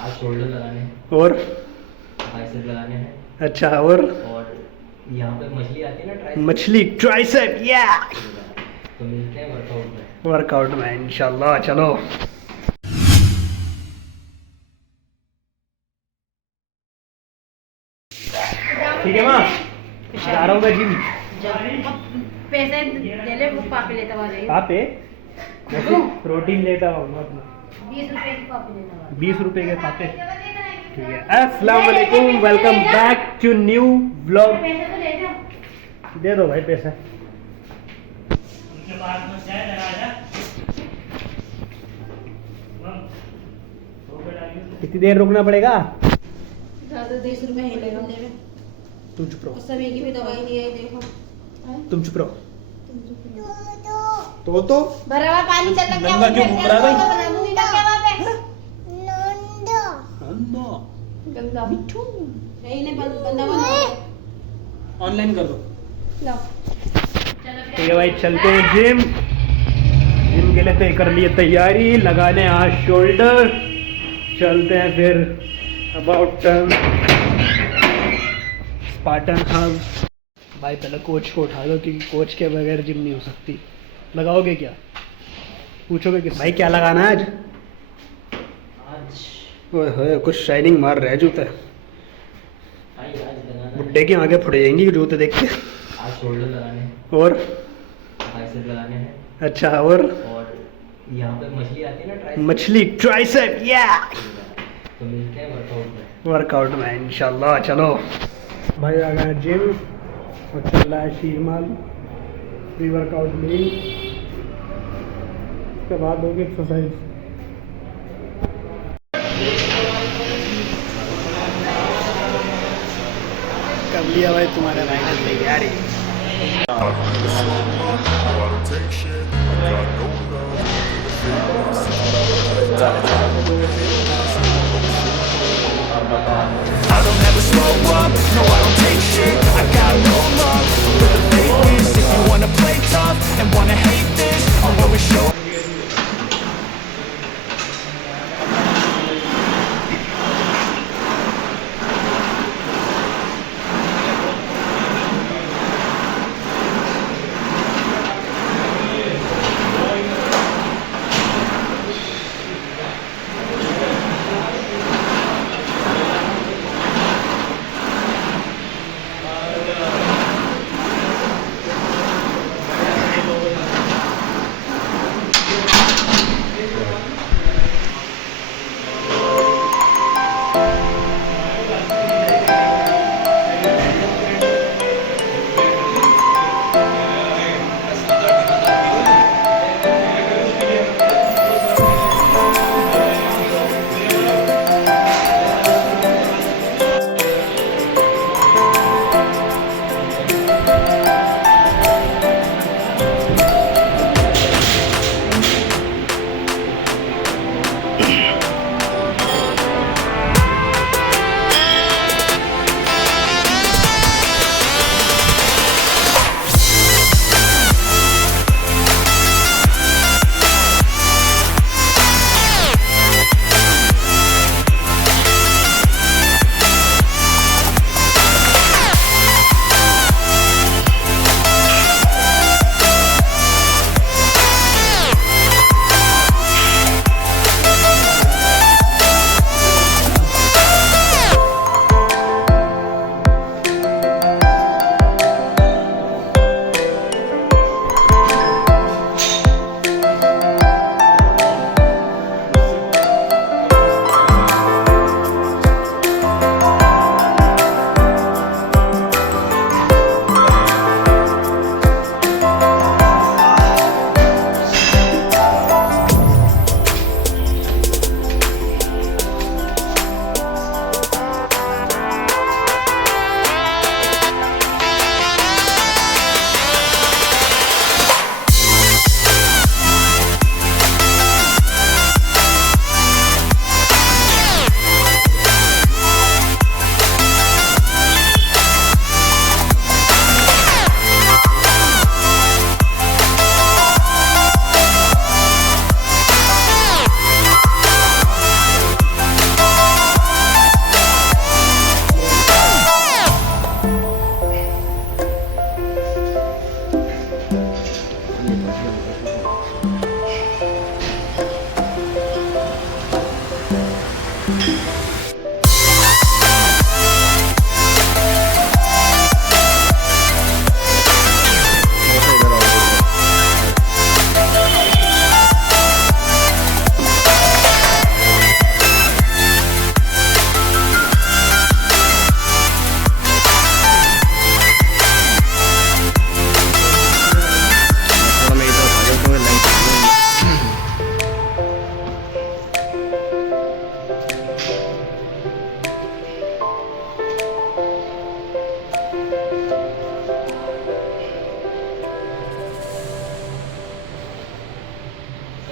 आज शोल्डर लगाने हैं, और बाइसेप लगाने हैं। अच्छा, और यहाँ पे मछली आती है ना, ट्राइसेप। मछली ट्राइसेप, या तो मिलते हैं वर्कआउट में। वर्कआउट में इंशाल्लाह। चलो ठीक है माँ, जा रहा हूँ मैं जिम। पैसे दे ले, वो पापी लेता हुआ जाएगा। पापे प्रोटीन लेता हूँ 20 रुपए की पापी लेता हुआ। 20 रुपए के पापे। ठीक है, अस्सलाम वालेकुम, welcome back to new vlog. पैसे तो ले जा। दे दो भाई पैसा। कितनी देर रुकना पड़ेगा? ज़्यादा 20 रुपए ही लेगा। तुम चुप रहो, उस समय की भी दवाई नहीं आई, देखो। तुम चुप रहो। तो बराबर पानी चल लग नंगा क्यों घूम रहा है भाई? बना दूंगी क्या वहाँ पे? गंगा मिठू यही ने बंदा बना ऑनलाइन कर दो। लो। ठीक है भाई, चलते हैं जिम। जिम के लिए तो कर लिए तैयारी, लगाने आज शोल्डर। चलते हैं फिर अबाउट स्पार्टन हब। भाई पहले कोच को उठा दो, क्योंकि कोच के बगैर जिम नहीं हो सकती। लगाओगे क्या? पूछोगे कि भाई क्या लगाना है आज? ओए होए, कुछ शाइनिंग मार रहा है जूते। आज लगाना है। बुड्ढे के आगे फट जाएंगी जूते देख के। आज शोल्डर लगाने हैं, और बाइसेप लगाने हैं। अच्छा, और यहाँ पे मछली आती है ना, ट्राइसेप। मछली ट्राइसेप, या तो मिलते हैं वर्कआउट में। वर्कआउट में इंशाल्लाह। चलो भाई, आ गए जिम और चल रहा है शीरमाल प्री वर्कआउट मील। उसके बाद होगी एक्सरसाइज। कर लिया भाई तुम्हारे भाई ने तैयारी। I don't ever slow up, no I don't take shit. I got no love for the fakeness. If you wanna play tough and wanna hate this, I'll always show.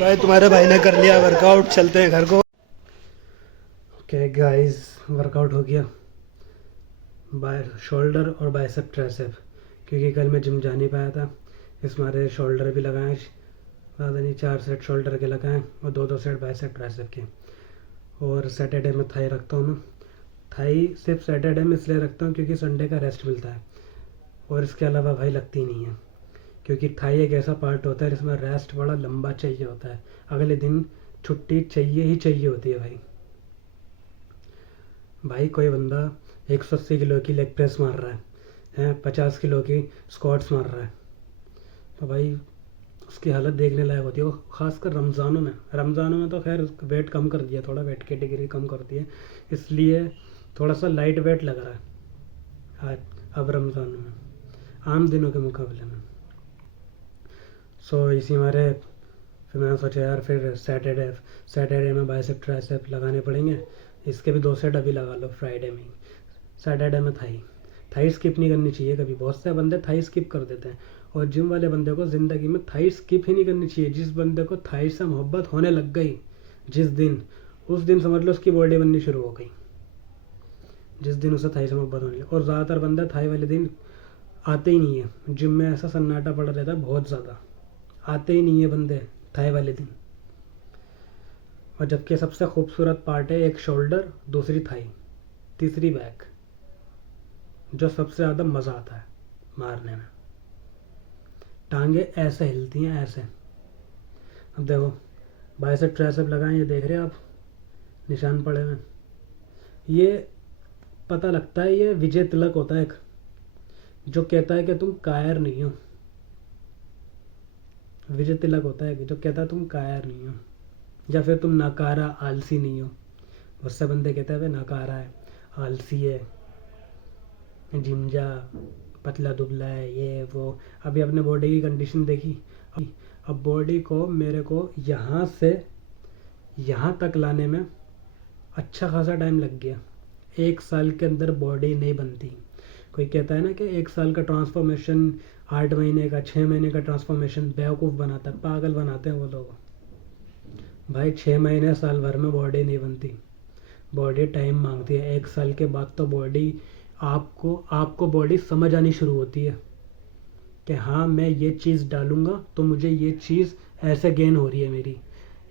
भाई तुम्हारे भाई ने कर लिया वर्कआउट, चलते हैं घर को। ओके गाइस, वर्कआउट हो गया, शोल्डर और बाइसेप ट्राइसेप, क्योंकि कल मैं जिम जा नहीं पाया था। इस मारे शोल्डर भी लगाए, ज़्यादा नहीं 4 सेट शोल्डर के लगाएं और 2-2 सेट बाइसेप ट्राइसेप के। और सैटरडे में थाई रखता हूँ मैं। थाई सिर्फ सैटरडे में इसलिए रखता हूँ क्योंकि संडे का रेस्ट मिलता है, और इसके अलावा भाई लगती नहीं है, क्योंकि थाई एक ऐसा पार्ट होता है जिसमें रेस्ट बड़ा लंबा चाहिए होता है। अगले दिन छुट्टी चाहिए ही चाहिए होती है भाई कोई बंदा 180 किलो की लेग प्रेस मार रहा है 50 किलो की स्क्वाट्स मार रहा है, तो भाई उसकी हालत देखने लायक होती है। वो खासकर रमज़ानों में तो खैर वेट कम कर दिया, थोड़ा वेट कैटेगरी कम कर दी है, इसलिए थोड़ा सा लाइट वेट लग रहा है आज अब रमज़ान में, आम दिनों के मुकाबले में। सो इसी मारे फिर मैंने सोचा यार फिर सैटरडे में बाइसेप ट्राइसेप लगाने पड़ेंगे। इसके भी 2 सेट अभी लगा लो फ्राइडे में। सैटरडे में थाई स्किप नहीं करनी चाहिए कभी। बहुत से बंदे थाई स्किप कर देते हैं, और जिम वाले बंदे को ज़िंदगी में थाई स्किप ही नहीं करनी चाहिए। जिस बंदे को थाई से मोहब्बत होने लग गई उस दिन समझ लो उसकी बॉडी बननी शुरू हो गई, जिस दिन उसे थाई से मोहब्बत होने लगी। और ज़्यादातर बंदा थाई वाले दिन आते ही नहीं है जिम में, ऐसा सन्नाटा पड़ा रहता है, बहुत ज़्यादा आते ही नहीं है बंदे थाई वाले दिन। और जबकि सबसे खूबसूरत पार्ट है एक शोल्डर, दूसरी थाई, तीसरी बैक, जो सबसे ज़्यादा मज़ा आता है मारने में। टांगे ऐसे हिलती हैं ऐसे। अब देखो बाइसेप ट्राइसेप लगाएं, ये देख रहे हैं आप निशान पड़े हुए। ये पता लगता है ये विजय तिलक होता है एक, जो कहता है कि तुम कायर नहीं हो। विजय तिलक होता है जो कहता है तुम कायर नहीं हो, या फिर तुम नाकारा आलसी नहीं हो। बहुत से बंदे कहते हैं वे नाकारा है, आलसी है, जिमजा, पतला दुबला है, ये वो। अभी अपने बॉडी की कंडीशन देखी। अब बॉडी को मेरे को यहाँ से यहाँ तक लाने में अच्छा खासा टाइम लग गया। 1 साल के अंदर बॉडी नहीं बनती। कोई कहता है ना कि 1 साल का ट्रांसफॉर्मेशन 8 महीने का 6 महीने का ट्रांसफॉर्मेशन बेवकूफ़ बनाता है, पागल बनाते हैं वो लोग। भाई 6 महीने साल भर में बॉडी नहीं बनती, बॉडी टाइम मांगती है। 1 साल के बाद तो बॉडी आपको बॉडी समझ आनी शुरू होती है कि हाँ मैं ये चीज़ डालूंगा तो मुझे ये चीज़ ऐसे गेन हो रही है मेरी।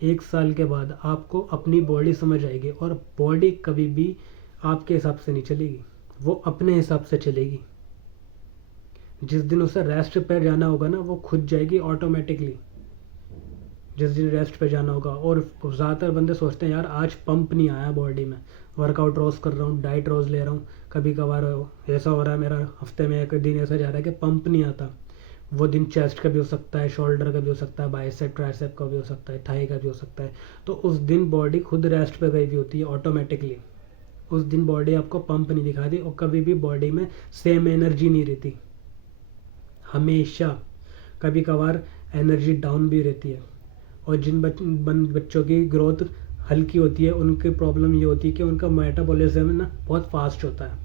1 साल के बाद आपको अपनी बॉडी समझ आएगी, और बॉडी कभी भी आपके हिसाब से नहीं चलेगी, वो अपने हिसाब से चलेगी। जिस दिन उसे रेस्ट पे जाना होगा ना, वो खुद जाएगी ऑटोमेटिकली, जिस दिन रेस्ट पे जाना होगा। और ज़्यादातर बंदे सोचते हैं यार आज पंप नहीं आया बॉडी में, वर्कआउट रोज़ कर रहा हूँ, डाइट रोज़ ले रहा हूँ, कभी कभार ऐसा हो रहा है मेरा हफ्ते में 1 दिन ऐसा जा रहा है कि पंप नहीं आता। वो दिन चेस्ट का भी हो सकता है, शोल्डर का भी हो सकता है, बाइसेप ट्राइसेप का भी हो सकता है, थाई का भी हो सकता है। तो उस दिन बॉडी खुद रेस्ट पे गई हुई होती है ऑटोमेटिकली। उस दिन बॉडी आपको पंप नहीं दिखाती, और कभी भी बॉडी में सेम एनर्जी नहीं रहती, हमेशा कभी कभार एनर्जी डाउन भी रहती है। और जिन बच्चों की ग्रोथ हल्की होती है, उनकी प्रॉब्लम ये होती है कि उनका मेटाबॉलिज्म ना बहुत फास्ट होता है,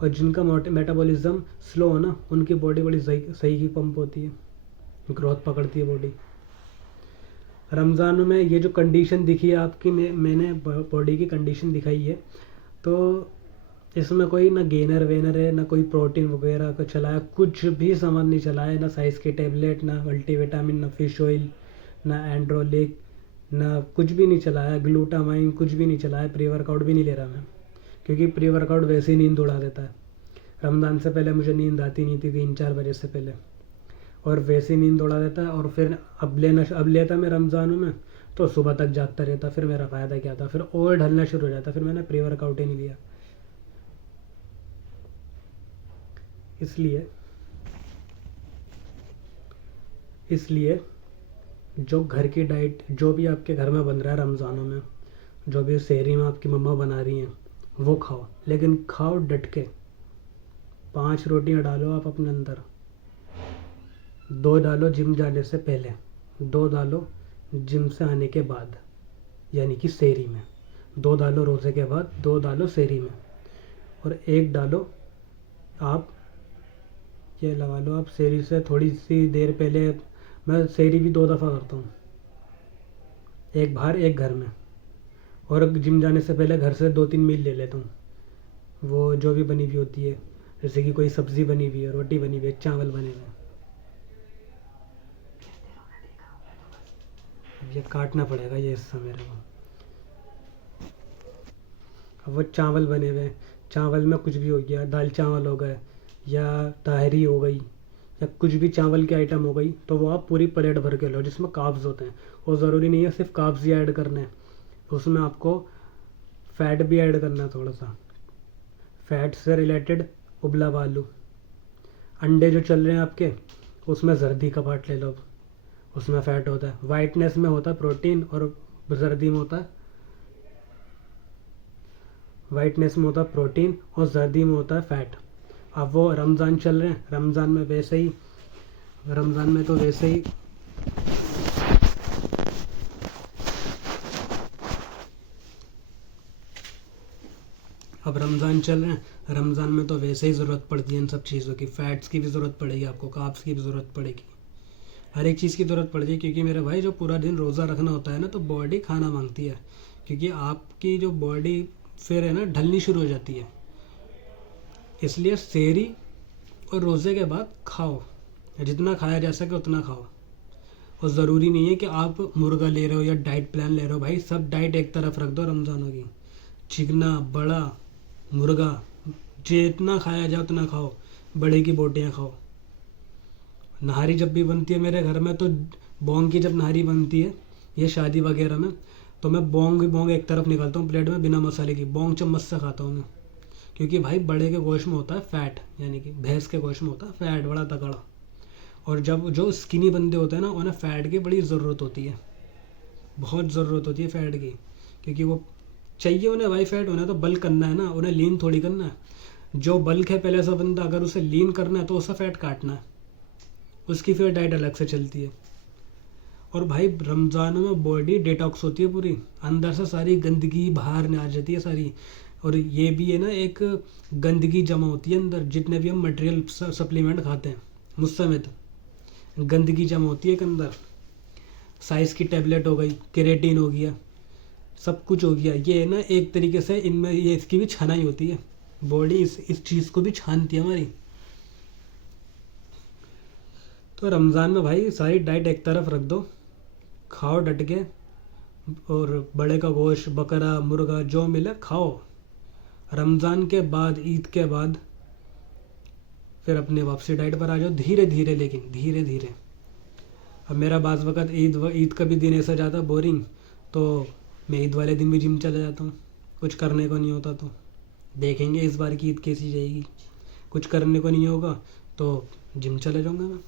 और जिनका मेटाबॉलिज्म स्लो हो ना, उनकी बॉडी बड़ी सही की पंप होती है, ग्रोथ पकड़ती है बॉडी। रमज़ान में ये जो कंडीशन दिखी है आपकी, मैंने बॉडी की कंडीशन दिखाई है, तो इसमें कोई ना गेनर वेनर है, ना कोई प्रोटीन वगैरह का चलाया, कुछ भी सामान नहीं चलाया, ना साइज़ की टेबलेट, ना मल्टीविटामिन, ना फिश ऑयल, ना एंड्रोलिक, ना कुछ भी नहीं चलाया, ग्लूटामाइन कुछ भी नहीं चलाया। प्री वर्कआउट भी नहीं ले रहा मैं, क्योंकि प्री वर्कआउट वैसे ही नींद उड़ा देता है। रमज़ान से पहले मुझे नींद आती नहीं थी 3-4 बजे से पहले, और वैसे ही नींद उड़ा देता है। और फिर अब लेता मैं रमज़ानों में तो सुबह तक जागता रहता, फिर मेरा फ़ायदा क्या था, फिर और ढलना शुरू हो जाता, फिर मैंने प्री वर्कआउट ही नहीं लिया। इसलिए जो घर की डाइट, जो भी आपके घर में बन रहा है रमज़ानों में, जो भी सहरी में आपकी मम्मा बना रही हैं वो खाओ, लेकिन खाओ डट के। 5 रोटियां डालो आप अपने अंदर, 2 डालो जिम जाने से पहले, 2 डालो जिम से आने के बाद, यानी कि सहरी में, 2 डालो रोज़े के बाद, 2 डालो सहरी में, और 1 डालो आप ये लगा लो आप सहरी से थोड़ी सी देर पहले। मैं सहरी भी 2 दफ़ा करता हूँ, एक बाहर एक घर में, और जिम जाने से पहले घर से 2-3 मील ले लेता हूँ, वो जो भी बनी हुई होती है, जैसे कि कोई सब्ज़ी बनी हुई है, रोटी बनी हुई है, चावल बने हुए हैं। अब ये काटना पड़ेगा ये हिस्सा मेरे को। अब वो चावल बने हुए हैं, चावल में कुछ भी हो गया, दाल चावल हो गए या ताहरी हो गई या कुछ भी चावल की आइटम हो गई, तो वो आप पूरी प्लेट भर के लो जिसमें कार्ब्स होते हैं। और ज़रूरी नहीं है सिर्फ कार्ब्स ही ऐड करने हैं, उसमें आपको फ़ैट भी ऐड करना है थोड़ा सा। फ़ैट से रिलेटेड उबला हुआ आलू, अंडे जो चल रहे हैं आपके, उसमें जर्दी का पार्ट ले लो, उसमें फ़ैट होता है। वाइटनेस में होता है प्रोटीन, और जर्दी में होता है, वाइटनेस में होता है प्रोटीन और जर्दी में होता है फ़ैट। अब वो रमज़ान चल रहे हैं, रमज़ान में तो वैसे ही अब रमज़ान चल रहे हैं, रमज़ान में तो वैसे ही ज़रूरत पड़ती है इन सब चीज़ों की। फ़ैट्स की भी ज़रूरत पड़ेगी आपको, कार्ब्स की भी ज़रूरत पड़ेगी, हर एक चीज़ की ज़रूरत पड़ेगी। क्योंकि मेरे भाई जो पूरा दिन रोज़ा रखना होता है ना, तो बॉडी खाना मांगती है, क्योंकि आपकी जो बॉडी फिर है ना ढलनी शुरू हो जाती है। इसलिए सहरी और रोज़े के बाद खाओ, जितना खाया जा सके उतना खाओ। और ज़रूरी नहीं है कि आप मुर्गा ले रहे हो या डाइट प्लान ले रहे हो, भाई सब डाइट एक तरफ रख दो रमज़ानों की। चिकना, बड़ा, मुर्गा, जितना खाया जाए उतना खाओ, बड़े की बोटियाँ खाओ। नहारी जब भी बनती है मेरे घर में, तो बोंग की जब नहारी बनती है ये शादी वगैरह में, तो मैं बोंग एक तरफ निकालता हूँ प्लेट में बिना मसाले की, बोंग चम्मच से खाता हूँ मैं। क्योंकि भाई बड़े के गोश्त में होता है फ़ैट, यानी कि भैंस के गोश्त में होता है फ़ैट बड़ा तगड़ा। और जब जो स्किनी बंदे होते हैं ना, उन्हें फ़ैट की बड़ी ज़रूरत होती है, बहुत ज़रूरत होती है फ़ैट की, क्योंकि वो चाहिए उन्हें भाई फ़ैट, उन्हें तो बल्क करना है ना, उन्हें लीन थोड़ी करना है। जो बल्क है पहले से बंदा, अगर उसे लीन करना है तो उसे फ़ैट काटना है, उसकी फिर डाइट अलग से चलती है। और भाई रमज़ान में बॉडी डिटॉक्स होती है पूरी, अंदर से सारी गंदगी बाहर आ जाती है सारी। और ये भी है ना, एक गंदगी जमा होती है अंदर, जितने भी हम मटेरियल सप्लीमेंट खाते हैं मुझसमेत गंदगी जमा होती है एक अंदर। साइज़ की टैबलेट हो गई, केरेटिन हो गया, सब कुछ हो गया। ये है ना एक तरीके से इनमें ये इसकी भी छनाई होती है, बॉडी इस चीज़ को भी छानती है हमारी। तो रमज़ान में भाई सारी डाइट एक तरफ रख दो, खाओ डट के, और बड़े का गोश्त, बकरा, मुर्गा जो मिले खाओ। रमज़ान के बाद, ईद के बाद फिर अपने वापसी डाइट पर आ जाओ, धीरे धीरे, लेकिन धीरे धीरे। अब मेरा बाज़ वक़्त ईद का भी दिन ऐसा जाता बोरिंग, तो मैं ईद वाले दिन भी जिम चला जाता हूँ, कुछ करने को नहीं होता तो। देखेंगे इस बार की ईद कैसी जाएगी, कुछ करने को नहीं होगा तो जिम चले जाऊँगा मैं।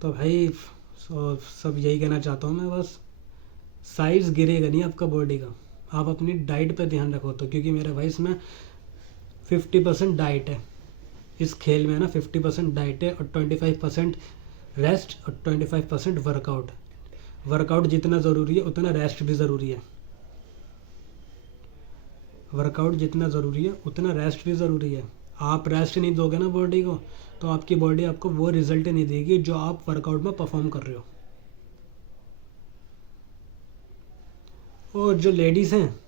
तो भाई सब यही कहना चाहता हूँ मैं, बस साइज़ गिरेगा नहीं आपका बॉडी का, आप अपनी डाइट पे ध्यान रखो। तो क्योंकि मेरे भाई इसमें 50% डाइट है, इस खेल में ना 50% डाइट है, और 25% रेस्ट और 25% वर्कआउट। वर्कआउट जितना ज़रूरी है उतना रेस्ट भी ज़रूरी है, वर्कआउट जितना ज़रूरी है उतना रेस्ट भी ज़रूरी है। आप रेस्ट नहीं दोगे ना बॉडी को, तो आपकी बॉडी आपको वो रिज़ल्ट नहीं देगी जो आप वर्कआउट में परफॉर्म कर रहे हो। और जो लेडीज़ हैं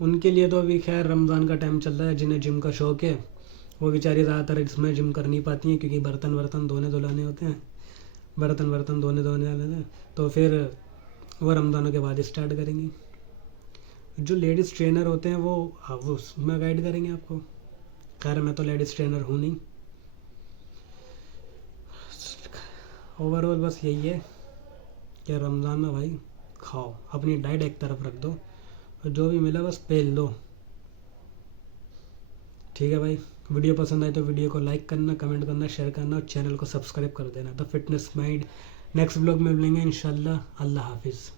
उनके लिए तो अभी खैर रमज़ान का टाइम चल रहा है, जिन्हें जिम का शौक़ है वो बेचारी ज़्यादातर इसमें जिम कर नहीं पाती हैं, क्योंकि बर्तन धोने धुलाने होते हैं, बर्तन धोने वाले हैं, तो फिर वो रमज़ानों के बाद स्टार्ट करेंगी। जो लेडीज़ ट्रेनर होते हैं वो उसमें गाइड करेंगे आपको। खैर मैं तो लेडीज़ ट्रेनर हूँ नहीं। ओवरऑल बस यही है कि रमज़ान में भाई खाओ, अपनी डाइट एक तरफ रख दो और जो भी मिला बस पेल दो। ठीक है भाई, वीडियो पसंद आए तो वीडियो को लाइक करना, कमेंट करना, शेयर करना और चैनल को सब्सक्राइब कर देना। The fitness mind next blog में मिलेंगे इंशाल्लाह। अल्लाह हाफिज़।